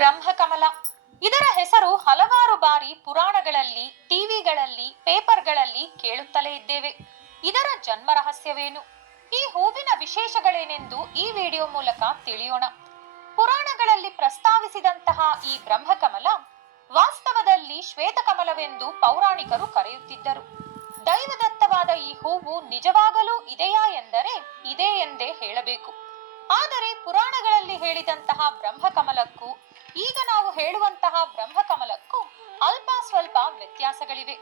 ಬ್ರಹ್ಮಕಮಲ ಇದರ ಹೆಸರು ಹಲವಾರು ಬಾರಿ ಪುರಾಣಗಳಲ್ಲಿ, ಟಿವಿಗಳಲ್ಲಿ, ಪೇಪರ್ಗಳಲ್ಲಿ ಕೇಳುತ್ತಲೇ ಇದ್ದೇವೆ. ಇದರ ಜನ್ಮ ರಹಸ್ಯವೇನು, ಈ ಹೂವಿನ ವಿಶೇಷಗಳೇನೆಂದು ಈ ವಿಡಿಯೋ ಮೂಲಕ ತಿಳಿಯೋಣ. ಪುರಾಣಗಳಲ್ಲಿ ಪ್ರಸ್ತಾವಿಸಿದಂತಹ ಈ ಬ್ರಹ್ಮಕಮಲ ವಾಸ್ತವದಲ್ಲಿ ಶ್ವೇತಕಮಲವೆಂದು ಪೌರಾಣಿಕರು ಕರೆಯುತ್ತಿದ್ದರು. ದೈವದತ್ತವಾದ ಈ ಹೂವು ನಿಜವಾಗಲೂ ಇದೆಯಾ ಎಂದರೆ ಇದೆ ಎಂದೇ ಹೇಳಬೇಕು. ಆದರೆ ಪುರಾಣಗಳಲ್ಲಿ ಹೇಳಿದಂತಹ ಬ್ರಹ್ಮಕಮಲಕ್ಕೂ ಈಗ ನಾವು ಹೇಳುವಂತಹ ಬ್ರಹ್ಮಕಮಲಕ್ಕೂ ಅಲ್ಪ ಸ್ವಲ್ಪ ವ್ಯತ್ಯಾಸಗಳಿವೆ.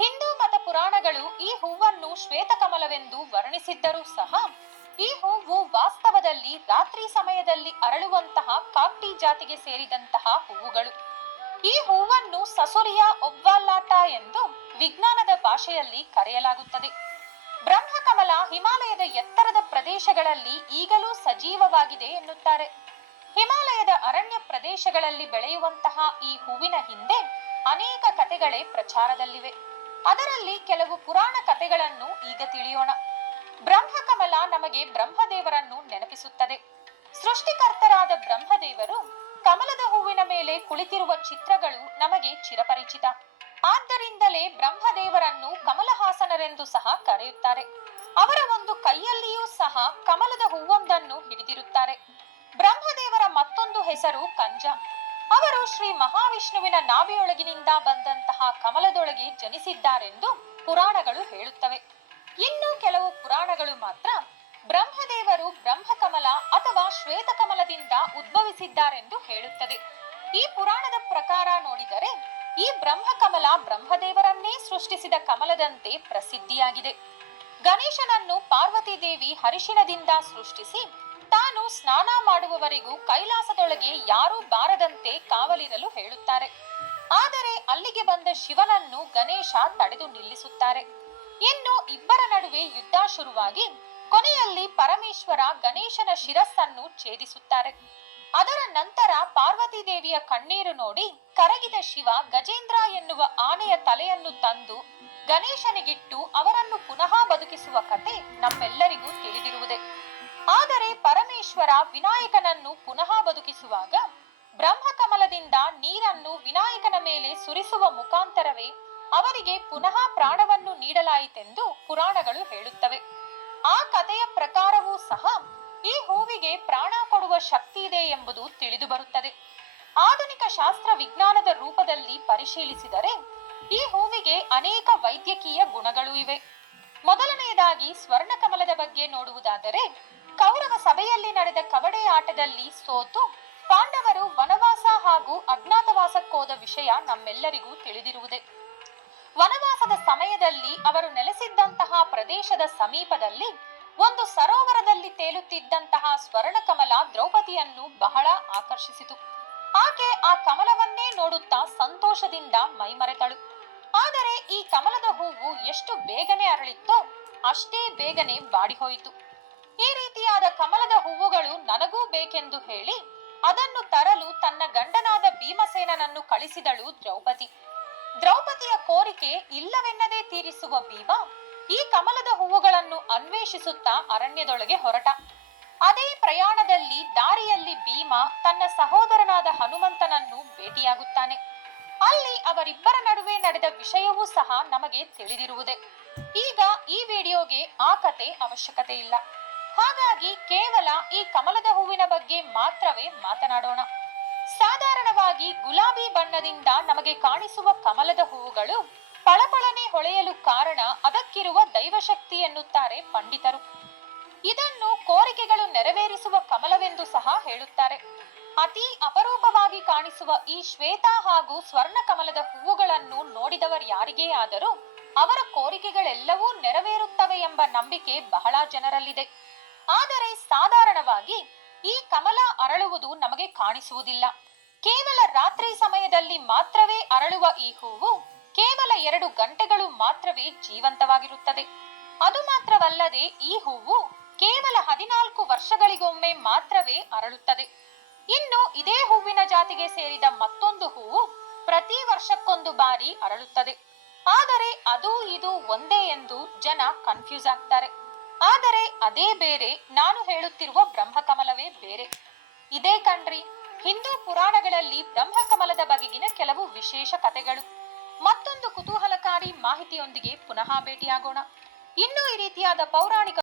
ಹಿಂದೂ ಮತ ಪುರಾಣಗಳು ಈ ಹೂವನ್ನು ಶ್ವೇತಕಮಲವೆಂದು ವರ್ಣಿಸಿದ್ದರೂ ಸಹ ಈ ಹೂವು ವಾಸ್ತವದಲ್ಲಿ ರಾತ್ರಿ ಸಮಯದಲ್ಲಿ ಅರಳುವಂತಹ ಕಾಕ್ಟಿ ಜಾತಿಗೆ ಸೇರಿದಂತಹ ಹೂವುಗಳು. ಈ ಹೂವನ್ನು ಸಸೊರಿಯಾ ಒಬ್ವಾಲಾಟ ಎಂದು ವಿಜ್ಞಾನದ ಭಾಷೆಯಲ್ಲಿ ಕರೆಯಲಾಗುತ್ತದೆ. ಬ್ರಹ್ಮಕಮಲ ಹಿಮಾಲಯದ ಎತ್ತರದ ಪ್ರದೇಶಗಳಲ್ಲಿ ಈಗಲೂ ಸಜೀವವಾಗಿದೆ ಎನ್ನುತ್ತಾರೆ. ಹಿಮಾಲಯದ ಅರಣ್ಯ ಪ್ರದೇಶಗಳಲ್ಲಿ ಬೆಳೆಯುವಂತಹ ಈ ಹೂವಿನ ಹಿಂದೆ ಅನೇಕ ಕಥೆಗಳೇ ಪ್ರಚಾರದಲ್ಲಿವೆ. ಅದರಲ್ಲಿ ಕೆಲವು ಪುರಾಣ ಕಥೆಗಳನ್ನು ಈಗ ತಿಳಿಯೋಣ. ಬ್ರಹ್ಮಕಮಲ ನಮಗೆ ಬ್ರಹ್ಮದೇವರನ್ನು ನೆನಪಿಸುತ್ತದೆ. ಸೃಷ್ಟಿಕರ್ತರಾದ ಬ್ರಹ್ಮದೇವರು ಕಮಲದ ಹೂವಿನ ಮೇಲೆ ಕುಳಿತಿರುವ ಚಿತ್ರಗಳು ನಮಗೆ ಚಿರಪರಿಚಿತ. ಆದ್ದರಿಂದಲೇ ಬ್ರಹ್ಮದೇವರನ್ನು ಕಮಲಹಾಸನರೆಂದು ಸಹ ಕರೆಯುತ್ತಾರೆ. ಅವರ ಒಂದು ಕೈಯಲ್ಲಿಯೂ ಸಹ ಕಮಲದ ಹೂವೊಂದನ್ನು ಹಿಡಿದಿರುತ್ತಾರೆ. ಬ್ರಹ್ಮದೇವರ ಮತ್ತೊಂದು ಹೆಸರು ಕಂಜ. ಅವರು ಶ್ರೀ ಮಹಾವಿಷ್ಣುವಿನ ನಾಭಿಯೊಳಗಿನಿಂದ ಬಂದಂತಹ ಕಮಲದೊಳಗೆ ಜನಿಸಿದ್ದಾರೆಂದು ಪುರಾಣಗಳು ಹೇಳುತ್ತವೆ. ಇನ್ನು ಕೆಲವು ಪುರಾಣಗಳು ಮಾತ್ರ ಬ್ರಹ್ಮದೇವರು ಬ್ರಹ್ಮಕಮಲ ಅಥವಾ ಶ್ವೇತಕಮಲದಿಂದ ಉದ್ಭವಿಸಿದ್ದಾರೆಂದು ಹೇಳುತ್ತದೆ. ಈ ಪುರಾಣದ ಪ್ರಕಾರ ನೋಡಿದರೆ ಈ ಬ್ರಹ್ಮಕಮಲ ಬ್ರಹ್ಮದೇವರನ್ನೇ ಸೃಷ್ಟಿಸಿದ ಕಮಲದಂತೆ ಪ್ರಸಿದ್ಧಿಯಾಗಿದೆ. ಗಣೇಶನನ್ನು ಪಾರ್ವತಿ ದೇವಿ ಹರಿಶಿಣದಿಂದ ಸೃಷ್ಟಿಸಿ ತಾನು ಸ್ನಾನ ಮಾಡುವವರೆಗೂ ಕೈಲಾಸದೊಳಗೆ ಯಾರೂ ಬಾರದಂತೆ ಕಾವಲಿರಲು ಹೇಳುತ್ತಾರೆ. ಆದರೆ ಅಲ್ಲಿಗೆ ಬಂದ ಶಿವನನ್ನು ಗಣೇಶ ತಡೆದು ನಿಲ್ಲಿಸುತ್ತಾರೆ. ಇನ್ನು ಇಬ್ಬರ ನಡುವೆ ಯುದ್ಧ ಶುರುವಾಗಿ ಕೊನೆಯಲ್ಲಿ ಪರಮೇಶ್ವರ ಗಣೇಶನ ಶಿರಸ್ಸನ್ನು ಛೇದಿಸುತ್ತಾರೆ. ಅದರ ನಂತರ ಪಾರ್ವತಿ ದೇವಿಯ ಕಣ್ಣೀರು ನೋಡಿ ಕರಗಿದ ಶಿವ ಗಜೇಂದ್ರ ಎನ್ನುವ ಆನೆಯ ತಲೆಯನ್ನು ತಂದು ಗಣೇಶನಿಗಿಟ್ಟು ಅವರನ್ನು ಪುನಃ ಬದುಕಿಸುವ ಕತೆ ನಮ್ಮೆಲ್ಲರಿಗೂ ತಿಳಿದಿರುವುದೇ. ಆದರೆ ಪರಮೇಶ್ವರ ವಿನಾಯಕನನ್ನು ಪುನಃ ಬದುಕಿಸುವಾಗ ಬ್ರಹ್ಮಕಮಲದಿಂದ ನೀರನ್ನು ವಿನಾಯಕನ ಮೇಲೆ ಸುರಿಸುವ ಮುಖಾಂತರವೇ ಅವರಿಗೆ ಪುನಃ ಪ್ರಾಣವನ್ನು ನೀಡಲಾಯಿತೆಂದು ಪುರಾಣಗಳು ಹೇಳುತ್ತವೆ. ಆ ಕಥೆಯ ಪ್ರಕಾರವೂ ಸಹ ಈ ಹೂವಿಗೆ ಪ್ರಾಣ ಕೊಡುವ ಶಕ್ತಿ ಇದೆ ಎಂಬುದು ತಿಳಿದು ಬರುತ್ತದೆ. ಆಧುನಿಕ ಶಾಸ್ತ್ರ ವಿಜ್ಞಾನದ ರೂಪದಲ್ಲಿ ಪರಿಶೀಲಿಸಿದರೆ ಈ ಹೂವಿಗೆ ಅನೇಕ ವೈದ್ಯಕೀಯ ಗುಣಗಳು ಇವೆ. ಮೊದಲನೆಯದಾಗಿ ಸ್ವರ್ಣಕಮಲದ ಬಗ್ಗೆ ನೋಡುವುದಾದರೆ, ಕೌರವ ಸಭೆಯಲ್ಲಿ ನಡೆದ ಕವಡೆ ಆಟದಲ್ಲಿ ಸೋತು ಪಾಂಡವರು ವನವಾಸ ಹಾಗೂ ಅಜ್ಞಾತವಾಸಕ್ಕೋದ ವಿಷಯ ನಮ್ಮೆಲ್ಲರಿಗೂ ತಿಳಿದಿರುವುದೇ. ವನವಾಸದ ಸಮಯದಲ್ಲಿ ಅವರು ನೆಲೆಸಿದ್ದಂತಹ ಪ್ರದೇಶದ ಸಮೀಪದಲ್ಲಿ ಒಂದು ಸರೋವರದಲ್ಲಿ ತೇಲುತ್ತಿದ್ದಂತಹ ಸ್ವರ್ಣಕಮಲ ದ್ರೌಪದಿಯನ್ನು ಬಹಳ ಆಕರ್ಷಿಸಿತು. ಆಕೆ ಆ ಕಮಲವನ್ನೇ ನೋಡುತ್ತಾ ಸಂತೋಷದಿಂದ ಮೈಮರೆತಳು. ಆದರೆ ಈ ಕಮಲದ ಹೂವು ಎಷ್ಟು ಬೇಗನೆ ಅರಳಿತ್ತೋ ಅಷ್ಟೇ ಬೇಗನೆ ಬಾಡಿಹೋಯಿತು. ಈ ರೀತಿಯಾದ ಕಮಲದ ಹೂವುಗಳು ನನಗೂ ಬೇಕೆಂದು ಹೇಳಿ ಅದನ್ನು ತರಲು ತನ್ನ ಗಂಡನಾದ ಭೀಮಸೇನನನ್ನು ಕಳಿಸಿದಳು ದ್ರೌಪದಿ. ದ್ರೌಪದಿಯ ಕೋರಿಕೆ ಇಲ್ಲವೆನ್ನದೇ ತೀರಿಸುವ ಭೀಮ ಈ ಕಮಲದ ಹೂವುಗಳನ್ನು ಅನ್ವೇಷಿಸುತ್ತಾ ಅರಣ್ಯದೊಳಗೆ ಹೊರಟ. ಅದೇ ಪ್ರಯಾಣದಲ್ಲಿ ದಾರಿಯಲ್ಲಿ ಭೀಮ ತನ್ನ ಸಹೋದರನಾದ ಹನುಮಂತನನ್ನು ಭೇಟಿಯಾಗುತ್ತಾನೆ. ಅಲ್ಲಿ ಅವರಿಬ್ಬರ ನಡುವೆ ನಡೆದ ವಿಷಯವೂ ಸಹ ನಮಗೆ ತಿಳಿದಿರುವುದೇ. ಈಗ ಈ ವಿಡಿಯೋಗೆ ಆ ಕತೆ ಅವಶ್ಯಕತೆ ಇಲ್ಲ. ಹಾಗಾಗಿ ಕೇವಲ ಈ ಕಮಲದ ಹೂವಿನ ಬಗ್ಗೆ ಮಾತ್ರವೇ ಮಾತನಾಡೋಣ. ಸಾಧಾರಣವಾಗಿ ಗುಲಾಬಿ ಬಣ್ಣದಿಂದ ನಮಗೆ ಕಾಣಿಸುವ ಕಮಲದ ಹೂವುಗಳು ಪಳಪಳನೆ ಹೊಳೆಯಲು ಕಾರಣ ಅದಕ್ಕಿರುವ ದೈವಶಕ್ತಿ ಎನ್ನುತ್ತಾರೆ ಪಂಡಿತರು. ಇದನ್ನು ಕೋರಿಕೆಗಳು ನೆರವೇರಿಸುವ ಕಮಲವೆಂದು ಸಹ ಹೇಳುತ್ತಾರೆ. ಅತಿ ಅಪರೂಪವಾಗಿ ಕಾಣಿಸುವ ಈ ಶ್ವೇತ ಹಾಗೂ ಸ್ವರ್ಣ ಕಮಲದ ಹೂವುಗಳನ್ನು ನೋಡಿದವರು ಯಾರಿಗೇ ಆದರೂ ಅವರ ಕೋರಿಕೆಗಳೆಲ್ಲವೂ ನೆರವೇರುತ್ತವೆ ಎಂಬ ನಂಬಿಕೆ ಬಹಳ ಜನರಲ್ಲಿದೆ. ಆದರೆ ಸಾಧಾರಣವಾಗಿ ಈ ಕಮಲ ಅರಳುವುದು ನಮಗೆ ಕಾಣಿಸುವುದಿಲ್ಲ. ಕೇವಲ ರಾತ್ರಿ ಸಮಯದಲ್ಲಿ ಮಾತ್ರವೇ ಅರಳುವ ಈ ಹೂವು ಕೇವಲ 2 ಗಂಟೆಗಳು ಮಾತ್ರವೇ ಜೀವಂತವಾಗಿರುತ್ತದೆ. ಅದು ಮಾತ್ರವಲ್ಲದೆ ಈ ಹೂವು ಕೇವಲ 14 ವರ್ಷಗಳಿಗೊಮ್ಮೆ ಮಾತ್ರವೇ ಅರಳುತ್ತದೆ. ಇನ್ನು ಇದೇ ಹೂವಿನ ಜಾತಿಗೆ ಸೇರಿದ ಮತ್ತೊಂದು ಹೂವು ಪ್ರತಿ ವರ್ಷಕ್ಕೊಂದು ಬಾರಿ ಅರಳುತ್ತದೆ. ಆದರೆ ಅದು ಇದು ಒಂದೇ ಎಂದು ಜನ ಕನ್ಫ್ಯೂಸ್ ಆಗ್ತಾರೆ. ಆದರೆ ಅದೇ ಬೇರೆ, ನಾನು ಹೇಳುತ್ತಿರುವ ಬ್ರಹ್ಮಕಮಲವೇ ಬೇರೆ. ಇದೇ ಕಣ್ರಿ, ಹಿಂದೂ ಪುರಾಣಗಳಲ್ಲಿ ಬ್ರಹ್ಮಕಮಲದ ಬಗೆಗಿನ ಕೆಲವು ವಿಶೇಷ ಕಥೆಗಳು. ಮತ್ತೊಂದು ಕುತೂಹಲಕಾರಿ ಮಾಹಿತಿಯೊಂದಿಗೆ ಪುನಃ ಭೇಟಿಯಾಗೋಣ. ಇನ್ನೂ ಈ ರೀತಿಯಾದ ಪೌರಾಣಿಕ